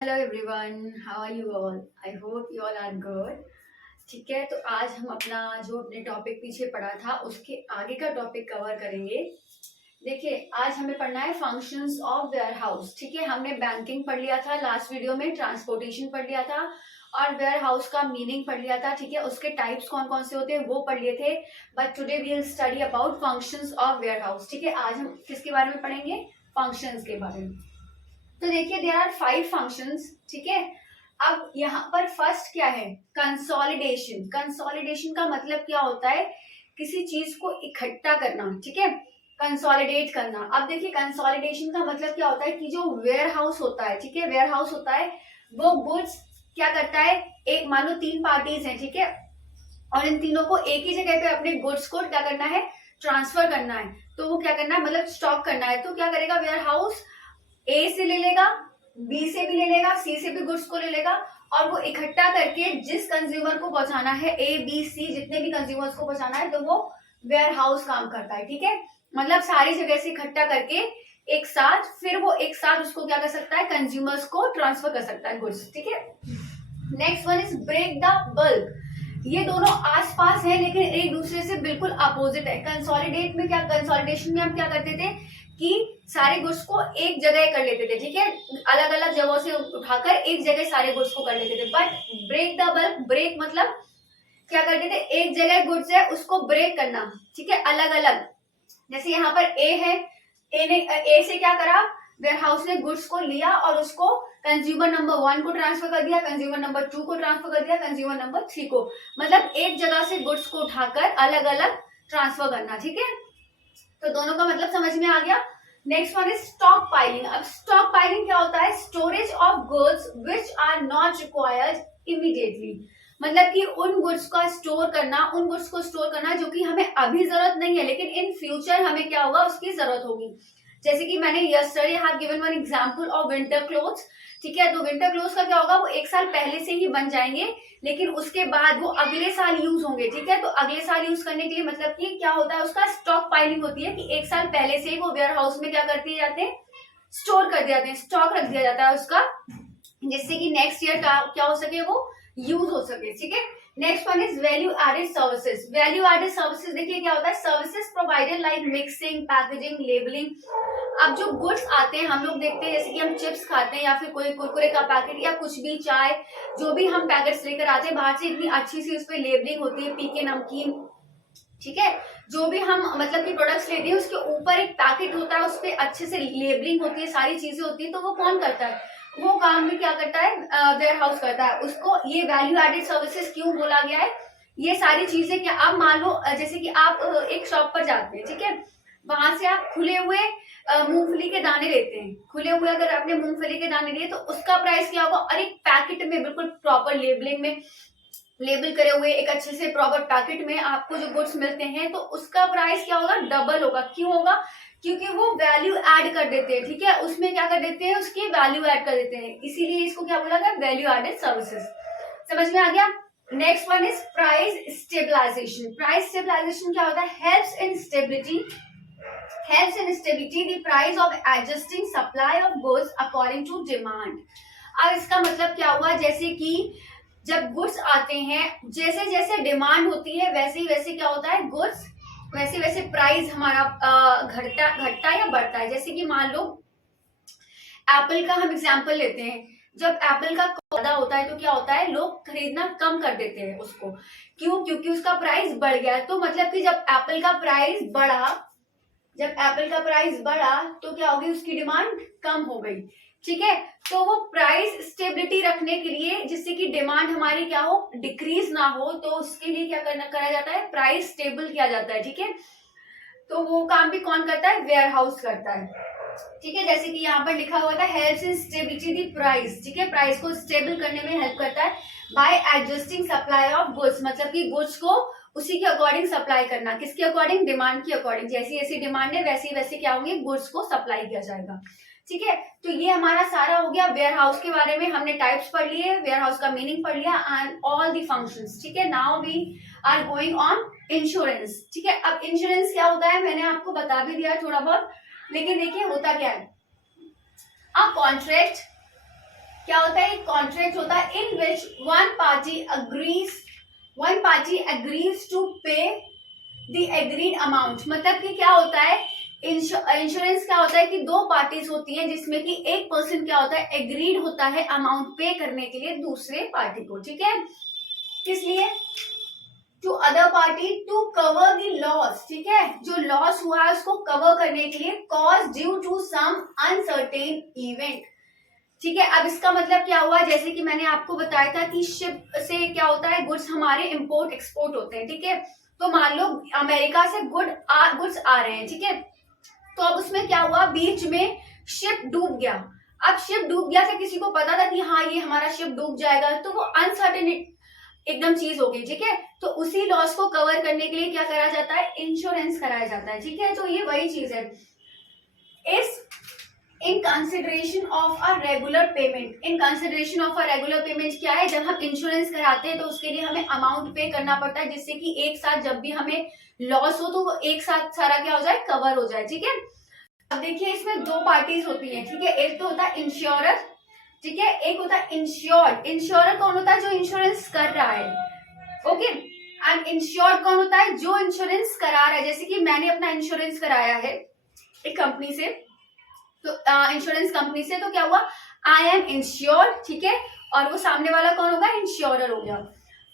Hello everyone, how are you all? I hope you all are good. ठीक है, तो आज हम अपना जो अपने टॉपिक पीछे पढ़ा था उसके आगे का टॉपिक कवर करेंगे। देखिए, आज हमें पढ़ना है फंक्शंस ऑफ वेयर हाउस। ठीक है, हमने बैंकिंग पढ़ लिया था लास्ट वीडियो में, ट्रांसपोर्टेशन पढ़ लिया था और वेयर हाउस का मीनिंग पढ़ लिया था। ठीक है, उसके टाइप्स कौन कौन से होते हैं वो पढ़ लिए थे। But today we will study about functions of warehouse. ठीक है, आज हम किसके बारे में पढ़ेंगे? फंक्शंस के बारे में। तो देखिए, देयर आर 5 फंक्शंस। ठीक है, अब यहाँ पर फर्स्ट क्या है? कंसोलिडेशन। कंसोलिडेशन का मतलब क्या होता है? किसी चीज को इकट्ठा करना। ठीक है, कंसोलिडेट करना। अब देखिए, कंसोलिडेशन का मतलब क्या होता है कि जो वेयर हाउस होता है, ठीक है, वेयर हाउस होता है, वो गुड्स क्या करता है? एक मान लो 3 पार्टीज हैं, ठीक है, और इन तीनों को एक ही जगह पे अपने गुड्स को क्या करना है? ट्रांसफर करना है। तो वो क्या करना है, मतलब स्टॉक करना है। तो क्या करेगा वेयर हाउस? ए से ले लेगा, बी से भी ले लेगा, सी से भी गुड्स को ले लेगा और वो इकट्ठा करके जिस कंज्यूमर को पहुंचाना है, ए बी सी जितने भी कंज्यूमर्स को पहुंचाना है, तो वो वेयर हाउस काम करता है। ठीक है, मतलब सारी जगह से इकट्ठा करके एक साथ, फिर वो एक साथ उसको क्या कर सकता है? कंज्यूमर्स को ट्रांसफर कर सकता है गुड्स। ठीक है, next one is break the bulk. ये दोनों आसपास हैं लेकिन एक दूसरे से बिल्कुल अपोजिट है। कंसोलिडेट में क्या, कंसोलिडेशन में हम क्या करते थे कि सारे गुड्स को एक जगह कर लेते थे। ठीक है, अलग अलग जगहों से उठाकर एक जगह सारे गुड्स को कर लेते थे। But break the bulk, break मतलब क्या करते थे? एक जगह गुड्स है उसको ब्रेक करना। ठीक है, अलग अलग। जैसे यहाँ पर ए है, ए ने ए से क्या करा? वेयर हाउस ने गुड्स को लिया और उसको कंज्यूमर नंबर 1 को ट्रांसफर कर दिया, कंज्यूमर नंबर 2 को ट्रांसफर कर दिया, कंज्यूमर नंबर 3 को। मतलब एक जगह से गुड्स को उठाकर अलग अलग ट्रांसफर करना। ठीक है, तो दोनों का मतलब समझ में आ गया। Next one is stock piling. अब स्टॉक पाइलिंग क्या होता है? Storage of goods which are not required immediately. मतलब कि उन गुड्स का स्टोर करना, उन गुड्स को स्टोर करना जो कि हमें अभी जरूरत नहीं है लेकिन इन फ्यूचर हमें क्या होगा? उसकी जरूरत होगी। जैसे कि मैंने yesterday have given one example of winter clothes. ठीक है, तो विंटर क्लोथ्स का क्या होगा? वो एक साल पहले से ही बन जाएंगे लेकिन उसके बाद वो अगले साल यूज होंगे। ठीक है, तो अगले साल यूज करने के लिए मतलब कि क्या होता है? उसका स्टॉक पाइलिंग होती है कि एक साल पहले से ही वो वेयर हाउस में क्या करते जाते हैं? स्टोर कर दिए जाते हैं, स्टॉक रख दिया जाता है उसका, जिससे कि नेक्स्ट ईयर का क्या हो सके? वो यूज हो सके। ठीक है, next one is value added services. Value added services देखिए क्या होता है? Services provided like mixing, packaging, labelling. अब जो गुड्स आते हैं, हम लोग देखते हैं जैसे कि हम चिप्स खाते हैं या फिर कोई कुरकुरे का पैकेट या कुछ भी, चाय, जो भी हम पैकेट्स लेकर आते हैं बाहर से, इतनी अच्छी सी उस पर लेबलिंग होती है, पी के नमकीन। ठीक है, जो भी हम मतलब कि प्रोडक्ट्स लेते हैं उसके ऊपर एक पैकेट होता है, उस पर अच्छे से लेबलिंग होती है, सारी चीजें होती है। तो वो कौन करता है? वो काम भी क्या करता है? वेयर हाउस करता है। उसको ये वैल्यू एडेड सर्विसेज क्यों बोला गया है? ये सारी चीजें क्या, आप मान लो जैसे कि आप एक शॉप पर जाते हैं, ठीक है, वहां से आप खुले हुए मूंगफली के दाने लेते हैं। खुले हुए अगर आपने मूंगफली के दाने लिए तो उसका प्राइस क्या होगा? और एक पैकेट में बिल्कुल प्रॉपर लेबलिंग में, लेबल करे हुए एक अच्छे से प्रॉपर पैकेट में आपको जो गुड्स मिलते हैं, तो उसका प्राइस क्या होगा? डबल होगा। क्यों होगा? क्योंकि वो वैल्यू ऐड कर देते हैं। ठीक है, उसमें क्या कर देते हैं? उसकी वैल्यू ऐड कर देते हैं, इसीलिए इसको क्या बोला गया? Value added services. समझ में आ गया? Next one is price stabilisation. Price stabilisation क्या होता है? Helps in stability, helps in stability the price of adjusting supply of goods according to demand। अब इसका मतलब क्या हुआ? जैसे कि जब गुड्स आते हैं, जैसे जैसे डिमांड होती है वैसे ही वैसे क्या होता है? गुड्स वैसे वैसे प्राइस हमारा घटता घटता या बढ़ता है। जैसे कि मान लो एप्पल का हम एग्जांपल लेते हैं, जब एप्पल का ज्यादा होता है तो क्या होता है? लोग खरीदना कम कर देते हैं उसको। क्यों? क्योंकि उसका प्राइस बढ़ गया। तो मतलब कि जब एप्पल का प्राइस बढ़ा, जब एप्पल का प्राइस बढ़ा तो क्या होगी? उसकी डिमांड कम हो गई। ठीक है, तो वो प्राइस स्टेबिलिटी रखने के लिए, जिससे कि डिमांड हमारी क्या हो? डिक्रीज ना हो, तो उसके लिए क्या करना करा जाता है? प्राइस स्टेबल किया जाता है। ठीक है, तो वो काम भी कौन करता है? वेयर हाउस करता है। ठीक है, जैसे कि यहाँ पर लिखा हुआ था helps in stability the price. ठीक है, प्राइस को स्टेबल करने में हेल्प करता है bye adjusting supply of goods. मतलब कि गुड्स को उसी के अकॉर्डिंग सप्लाई करना। किसके अकॉर्डिंग? डिमांड के अकॉर्डिंग। जैसी जैसी डिमांड है वैसे वैसे क्या होंगे? गुड्स को सप्लाई किया जाएगा। ठीक है, तो ये हमारा सारा हो गया वेयर हाउस के बारे में। हमने टाइप्स पढ़ लिए, वेयर हाउस का मीनिंग पढ़ लिया एंड ऑल दी फंक्शंस। ठीक है, now we are going on insurance. ठीक है, अब इंश्योरेंस क्या होता है मैंने आपको बता भी दिया थोड़ा बहुत, लेकिन देखिए होता क्या है? अ कॉन्ट्रैक्ट क्या होता है, एक कॉन्ट्रैक्ट होता है in which one party agrees to pay the agreed amount. मतलब कि क्या होता है, इंश्योरेंस क्या होता है कि दो पार्टीज होती हैं जिसमें कि एक पर्सन क्या होता है, एग्रीड होता है अमाउंट पे करने के लिए दूसरे पार्टी को, ठीक है, किस लिए, to other party to cover the loss, ठीक है, जो लॉस हुआ है उसको कवर करने के लिए, cause due to some uncertain event, ठीक है। अब इसका मतलब क्या हुआ, जैसे कि मैंने आपको बताया था कि शिप से क्या होता है, गुड्स हमारे इंपोर्ट एक्सपोर्ट होते हैं, ठीक है। तो मान लो अमेरिका से गुड्स आ रहे हैं, ठीक है, तो अब उसमें क्या हुआ, बीच में शिप डूब गया। अब शिप डूब गया तो किसी को पता था कि हाँ ये हमारा शिप डूब जाएगा, तो वो अनसर्टेन एकदम चीज हो गई, ठीक है। तो उसी लॉस को कवर करने के लिए क्या करा जाता है, इंश्योरेंस कराया जाता है, ठीक है। तो ये वही चीज है, इस in consideration of a regular payment, in consideration of a regular payment क्या है, जब हम इंश्योरेंस कराते हैं तो उसके लिए हमें अमाउंट पे करना पड़ता है, जिससे कि एक साथ जब भी हमें लॉस हो तो वो एक साथ सारा क्या हो जाए, कवर हो जाए, ठीक है। अब देखिए इसमें दो पार्टीज होती हैं, ठीक है, एक तो होता है इंश्योरर, ठीक है, एक होता है इंश्योर्ड। इंश्योरर कौन होता है, जो इंश्योरेंस कर रहा है, ओके, एंड इंश्योर्ड कौन होता है, जो इंश्योरेंस करा रहा है। जैसे कि मैंने अपना इंश्योरेंस कराया है एक कंपनी से, तो इंश्योरेंस कंपनी से, तो क्या हुआ, आई एम इंश्योर्ड, ठीक है, और वो सामने वाला कौन होगा, इंश्योरर हो गया।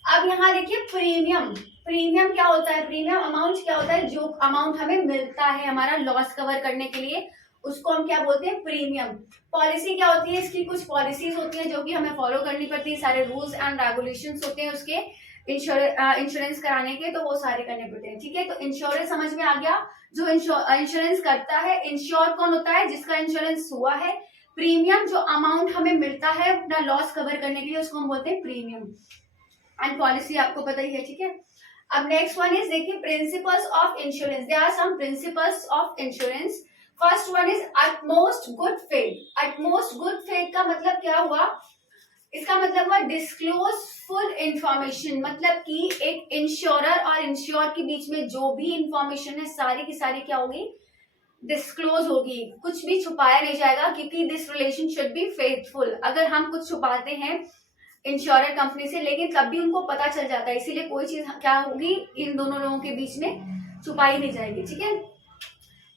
अब यहाँ देखिए प्रीमियम, प्रीमियम क्या होता है, प्रीमियम अमाउंट क्या होता है, जो अमाउंट हमें मिलता है हमारा लॉस कवर करने के लिए, उसको हम क्या बोलते हैं, प्रीमियम। पॉलिसी क्या होती है, इसकी कुछ पॉलिसीज होती है जो कि हमें फॉलो करनी पड़ती है, सारे रूल्स एंड रेगुलेशंस होते हैं उसके इंश्योरेंस कराने के, तो वो सारे करने पड़ते हैं, ठीक है। तो इंश्योरेंस समझ में आ गया, जो इंश्योरेंस करता है, इंश्योर कौन होता है, जिसका इंश्योरेंस हुआ है, प्रीमियम जो अमाउंट हमें मिलता है अपना लॉस कवर करने के लिए, उसको हम बोलते हैं प्रीमियम, एंड पॉलिसी आपको पता ही है, ठीक है। अब नेक्स्ट वन इज देखिए principles of insurance, there are some principles of insurance. First one is utmost good faith. Utmost good faith का मतलब क्या हुआ, इसका मतलब हुआ डिस्क्लोज फुल इंफॉर्मेशन, मतलब कि एक इंश्योरर और इंश्योर के बीच में जो भी इंफॉर्मेशन है सारी की सारी क्या होगी, डिस्क्लोज होगी, कुछ भी छुपाया नहीं जाएगा, क्योंकि this relation should be faithful. अगर हम कुछ छुपाते हैं इंश्योरेंस कंपनी से, लेकिन तब भी उनको पता चल जाता है, इसीलिए कोई चीज क्या होगी इन दोनों लोगों के बीच में छुपाई नहीं जाएगी, ठीक है।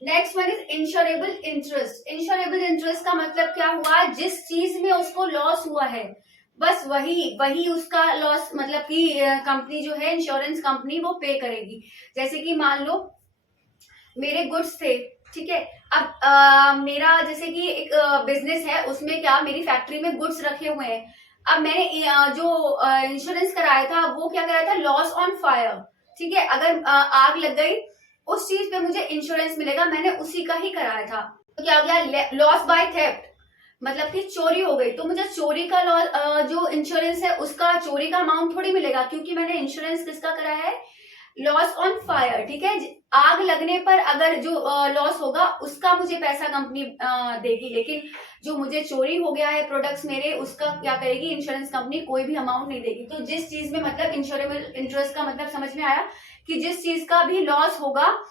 Next one is insurable interest. Insurable interest का मतलब क्या हुआ, जिस चीज में उसको लॉस हुआ है बस वही उसका लॉस, मतलब कि कंपनी जो है इंश्योरेंस कंपनी वो पे करेगी। जैसे कि मान लो मेरे गुड्स थे, ठीक है, अब मेरा जैसे कि एक बिजनेस है, उसमें क्या मेरी फैक्ट्री में गुड्स रखे हुए हैं, अब मैंने जो इंश्योरेंस कराया था वो क्या कराया था, लॉस ऑन फायर, ठीक है, अगर आग लग गई उस चीज पे मुझे इंश्योरेंस मिलेगा, मैंने उसी का ही कराया था। तो क्या हो गया, लॉस बाय थेफ्ट, मतलब कि चोरी हो गई, तो मुझे चोरी का जो इंश्योरेंस है उसका चोरी का अमाउंट थोड़ी मिलेगा, क्योंकि मैंने इंश्योरेंस किसका कराया है, लॉस ऑन फायर, ठीक है, आग लगने पर अगर जो लॉस होगा उसका मुझे पैसा कंपनी देगी, लेकिन जो मुझे चोरी हो गया है प्रोडक्ट्स मेरे, उसका क्या करेगी इंश्योरेंस कंपनी, कोई भी अमाउंट नहीं देगी। तो जिस चीज में मतलब इंश्योरेबल इंटरेस्ट का मतलब समझ में आया कि जिस चीज का भी लॉस होगा,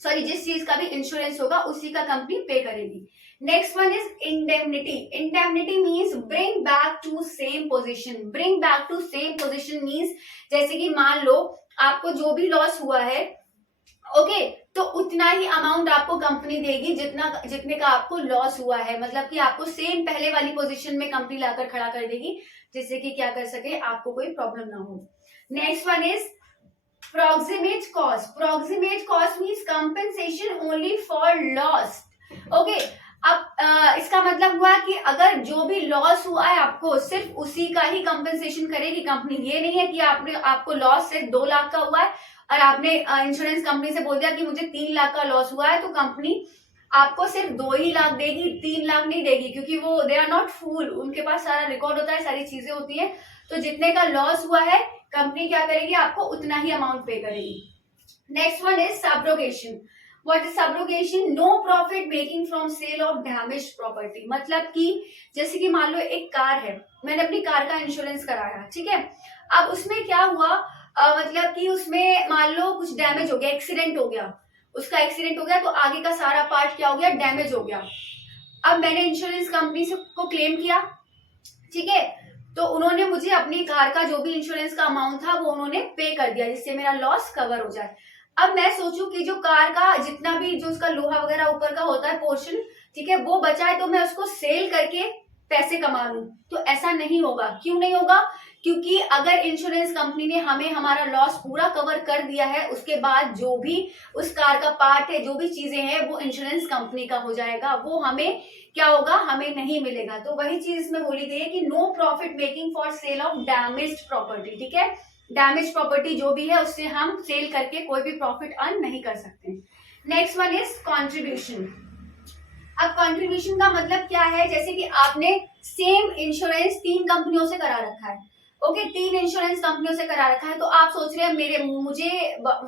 सॉरी जिस चीज का भी इंश्योरेंस होगा उसी का कंपनी पे करेगी। Next one is indemnity. Indemnity means bring back to same position. Bring back to same position means जैसे कि मान लो आपको जो भी लॉस हुआ है, ओके, तो उतना ही अमाउंट आपको कंपनी देगी जितने का आपको लॉस हुआ है, मतलब कि आपको सेम पहले वाली पोजीशन में कंपनी लाकर खड़ा कर देगी, जिससे कि क्या कर सके, आपको कोई प्रॉब्लम ना हो। Next one is proximate cost. Proximate cost means compensation only for loss. Okay, अब इसका मतलब हुआ कि अगर जो भी लॉस हुआ है आपको सिर्फ उसी का ही कंपेंसेशन करेगी कंपनी। ये नहीं है कि आपको लॉस सिर्फ 2 लाख का हुआ है और आपने इंश्योरेंस कंपनी से बोल दिया कि मुझे 3 लाख का लॉस हुआ है, तो कंपनी आपको सिर्फ 2 ही लाख देगी, 3 लाख नहीं देगी, क्योंकि वो दे आर नॉट फूल, उनके पास सारा रिकॉर्ड होता है, सारी चीजें होती है। तो जितने का लॉस हुआ है कंपनी क्या करेगी, आपको उतना ही अमाउंट पे करेगी। Next one is subrogation. What is subrogation? No profit making from sale of damaged property. मतलब कि जैसे कि मान लो एक कार है, मैंने अपनी कार का इंश्योरेंस कराया, ठीक है, अब उसमें क्या हुआ, मतलब कि उसमें मान लो कुछ डैमेज हो गया, एक्सीडेंट हो गया, उसका एक्सीडेंट हो गया तो आगे का सारा पार्ट क्या हो गया, डैमेज हो गया। अब मैंने इंश्योरेंस कंपनी से को क्लेम किया, ठीक है। तो उन्होंने मुझे अपनी कार का जो भी इंश्योरेंस का अमाउंट था वो उन्होंने पे कर दिया, जिससे मेरा लॉस कवर हो जाए। अब मैं सोचूं कि जो कार का जितना भी जो उसका लोहा वगैरह ऊपर का होता है पोर्शन, ठीक है, वो बचा है तो मैं उसको सेल करके पैसे कमा लूं, तो ऐसा नहीं होगा। क्यों नहीं होगा? क्योंकि अगर इंश्योरेंस कंपनी ने हमें हमारा लॉस पूरा कवर कर दिया है, उसके बाद जो भी उस कार का पार्ट है, जो भी चीजें हैं, वो इंश्योरेंस कंपनी का हो जाएगा, वो हमें क्या होगा, हमें नहीं मिलेगा। तो वही चीज इसमें बोली गई है कि no profit making for sale of damaged property. ठीक है, डैमेज प्रॉपर्टी जो भी है उससे हम सेल करके कोई भी प्रॉफिट अर्न नहीं कर सकते। Next one is contribution. अब कंट्रीब्यूशन का मतलब क्या है? जैसे कि आपने सेम इंश्योरेंस 3 कंपनियों से करा रखा है, ओके, 3 इंश्योरेंस कंपनियों से करा रखा है, तो आप सोच रहे हैं मुझे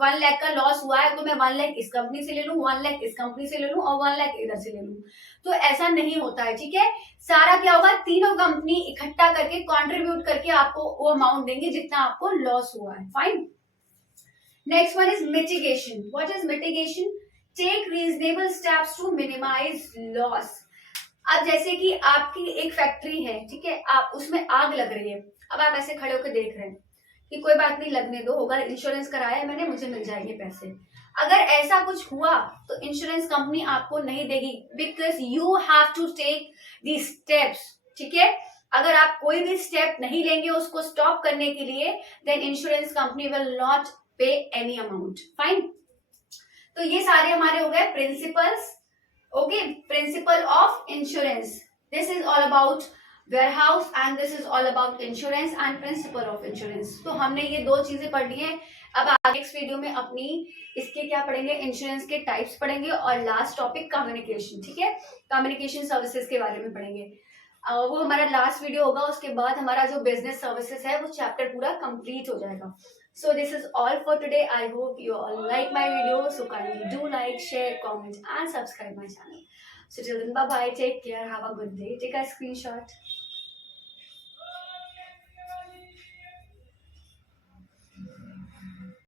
1 लाख का लॉस हुआ है तो मैं 1 लाख इस कंपनी से ले लूं, 1 लाख इस कंपनी से ले लूं और 1 लाख इधर से ले लूं, तो ऐसा नहीं होता है। ठीक है, सारा क्या होगा, तीनों कंपनी इकट्ठा करके कॉन्ट्रीब्यूट करके आपको वो अमाउंट देंगे जितना आपको लॉस हुआ है। Fine. Next one is mitigation. What is mitigation? Take reasonable steps to minimise loss. अब जैसे कि आपकी एक फैक्ट्री है, ठीक है, आप उसमें आग लग रही है, अब आप ऐसे खड़े होकर देख रहे हैं कि कोई बात नहीं, लगने दो, होगा, इंश्योरेंस कराया है मैंने, मुझे मिल जाएंगे पैसे। अगर ऐसा कुछ हुआ तो इंश्योरेंस कंपनी आपको नहीं देगी, because you have to take the steps. ठीक है, अगर आप कोई भी स्टेप नहीं लेंगे उसको स्टॉप करने के लिए, then insurance company will not pay any amount. Fine. तो ये सारे हमारे हो गए principles, okay, principle of insurance. This is all about warehouse and this is all about insurance and principle of insurance. तो हमने ये 2 चीजें पढ़ ली हैं। अब आगे नेक्स्ट वीडियो में अपनी इसके क्या पढ़ेंगे, इंश्योरेंस के टाइप्स पढ़ेंगे और लास्ट टॉपिक कम्युनिकेशन। ठीक है, कम्युनिकेशन सर्विसेज के बारे में पढ़ेंगे। वो हमारा लास्ट वीडियो होगा, उसके बाद हमारा जो बिजनेस सर्विसेज है वो चैप्टर पूरा कंप्लीट हो जाएगा। So this is all for today. I hope you all like my video. So kindly do like, share, comment and subscribe my channel. So till then, bye bye. Take care. Have a good day. Take a screenshot.